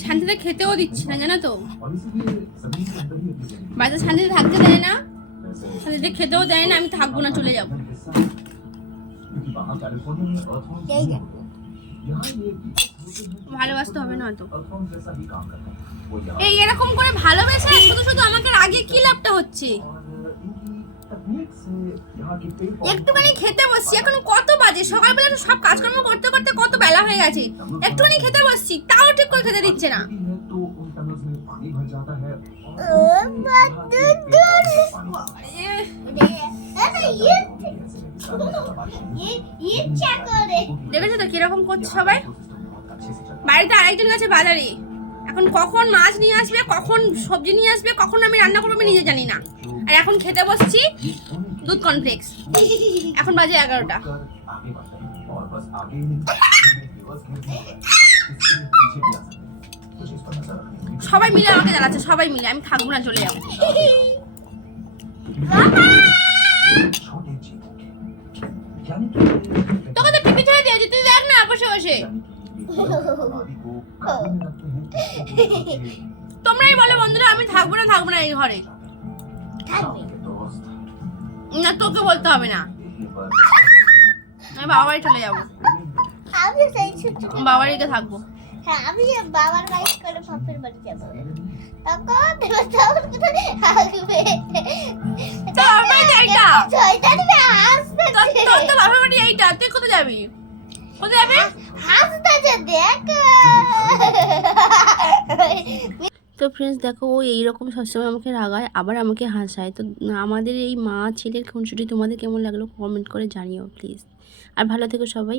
শান্তিতে খেতেও দিচ্ছি না, জানো তো। বাড়িতে শান্তিতে থাকতে দেয় না, শান্তিতে খেতেও দেয় না। আমি থাকবো না, চলে যাবো। ভালোবাসতে হবে না তো। এই এরকম করে ভালোবেসে শুধু শুধু আমাকে রাগে কি লাভটা হচ্ছে? একটুখানি খেতে বসছি, এখন কত বাজে? সকালবেলা সব কাজকর্ম করতে করতে কত বেলা হয়ে গেছে। একটুখানি খেতে বসছি, তাও ঠিক করে খেতে দিচ্ছে না। দেখেছো তো কিরকম করছে সবাই? বাড়িতে আরেকজন গেছে বাজারে, এখন কখন মাছ নিয়ে আসবে, কখন সবজি নিয়ে আসবে, কখন আমি রান্না করবো আমি নিজে জানি না। আর এখন খেতে বসছি দুধ কর্নফ্লেক্স। এখন বাজে 11টা। সবাই মিলে আমাকে জ্বালাচ্ছে, সবাই মিলে। আমি থাকবো না, চলে যাবো। তোকে তো টিভি ছেড়ে দিয়েছি, তুই দেখ না বসে বসে। তোমরাই বলো বন্ধুরা, আমি থাকবো না এই ঘরে। না, তোকে বলতে হবে না, আমি বাবা বাড়ি চলে যাবো। বাবা বাড়িতে থাকবো। হ্যাঁ, আমি বাবার বাড়ি করে বাপের বাড়ি যাবো। তুই কোথায় যাবি? কোথায় যাবি? তো ফ্রেন্ডস দেখো, ও এইরকম সবসময় আমাকে রাগায়, আবার আমাকে হাসায়। তো আমাদের এই মা ছেলের খুনসুটি তোমাদের কেমন লাগলো কমেন্ট করে জানিও প্লিজ। আর ভালো থেকো সবাই।